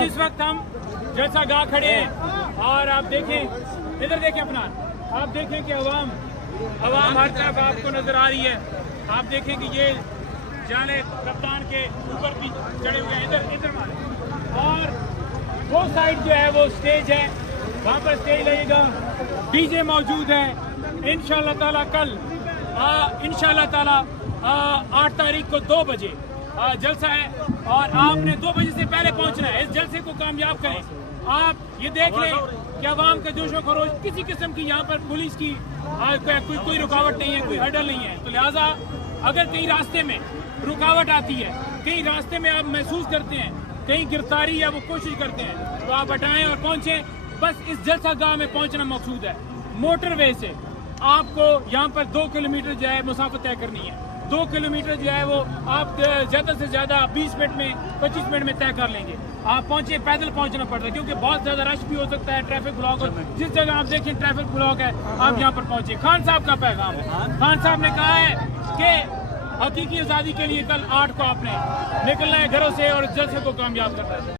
जिस वक्त हम जलसा गाह खड़े हैं और आप देखें, इधर देखें अपना, आप देखें कि अवाम हर तरफ आपको नजर आ रही है। आप देखें कि ये जाले कप्तान के ऊपर भी चढ़े हुए हैं, इधर मारे, और वो साइड जो है वो स्टेज है, वहाँ पर स्टेज लगेगा, डीजे मौजूद है। इंशाअल्लाह ताला कल इंशाअल्लाह ताला 8 तारीख को 2 बजे जलसा है और आपने 2 बजे से पहले पहुंचना है। इस जलसे को कामयाब करें। आप ये देख लें कि अवाम का जोश व खरोश, किसी किस्म की यहाँ पर पुलिस की कोई रुकावट नहीं है, कोई हर्डल नहीं है। तो लिहाजा अगर कहीं रास्ते में रुकावट आती है, कहीं रास्ते में आप महसूस करते हैं कहीं गिरफ्तारी या वो कोशिश करते हैं, तो आप हटाएं और पहुंचें। बस इस जलसा गाह में पहुंचना मकसूद है। मोटरवे से आपको यहाँ पर 2 किलोमीटर जो है मुसाफत तय करनी है। 2 किलोमीटर जो है वो आप ज़्यादा से ज़्यादा 20 मिनट में 25 मिनट में तय कर लेंगे। आप पहुंचे, पैदल पहुंचना पड़ता है क्योंकि बहुत ज़्यादा रश भी हो सकता है, ट्रैफिक ब्लॉक हो। जिस जगह आप देखें ट्रैफिक ब्लॉक है, आप यहाँ पर पहुंचे। खान साहब का पैगाम है, खान साहब ने कहा है कि हकीकी आज़ादी के लिए कल 8 को आपने निकलना है घरों से और जलसे को कामयाब करना है।